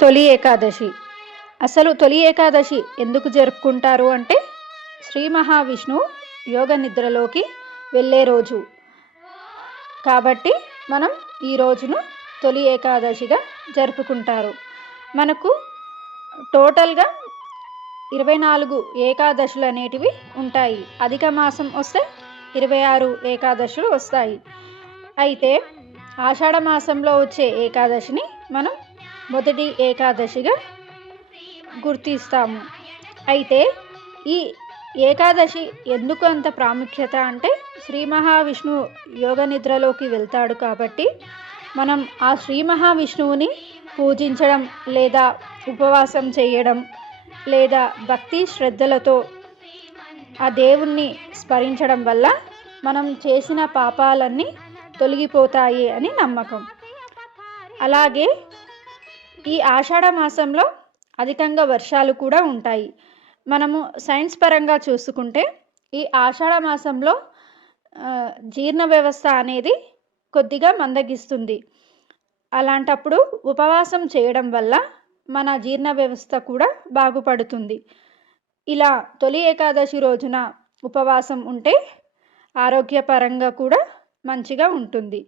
తొలి ఏకాదశి. అసలు తొలి ఏకాదశి ఎందుకు జరుపుకుంటారు అంటే శ్రీ మహావిష్ణువు యోగ నిద్రలోకి వెళ్ళే రోజు కాబట్టి మనం ఈ రోజును తొలి ఏకాదశిగా జరుపుకుంటారు. మనకు టోటల్గా 24 ఏకాదశులు అనేటివి ఉంటాయి. అధిక మాసం వస్తే 26 ఏకాదశులు వస్తాయి. అయితే ఆషాఢ మాసంలో వచ్చే ఏకాదశిని మనం మొదటి ఏకాదశిగా గుర్తిస్తాము. అయితే ఈ ఏకాదశి ఎందుకు అంత ప్రాముఖ్యత అంటే శ్రీ మహావిష్ణువు యోగ నిద్రలోకి వెళ్తాడు కాబట్టి మనం ఆ శ్రీ మహావిష్ణువుని పూజించడం లేదా ఉపవాసం చేయడం లేదా భక్తి శ్రద్ధలతో ఆ దేవుణ్ణి స్మరించడం వల్ల మనం చేసిన పాపాలన్నీ తొలగిపోతాయి అని నమ్మకం. అలాగే ఈ ఆషాఢ మాసంలో అధికంగా వర్షాలు కూడా ఉంటాయి. మనము సైన్స్ పరంగా చూసుకుంటే ఈ ఆషాఢ మాసంలో జీర్ణ వ్యవస్థ అనేది కొద్దిగా మందగిస్తుంది. అలాంటప్పుడు ఉపవాసం చేయడం వల్ల మన జీర్ణ వ్యవస్థ కూడా బాగుపడుతుంది. ఇలా తొలి ఏకాదశి రోజున ఉపవాసం ఉంటే ఆరోగ్యపరంగా కూడా మంచిగా ఉంటుంది.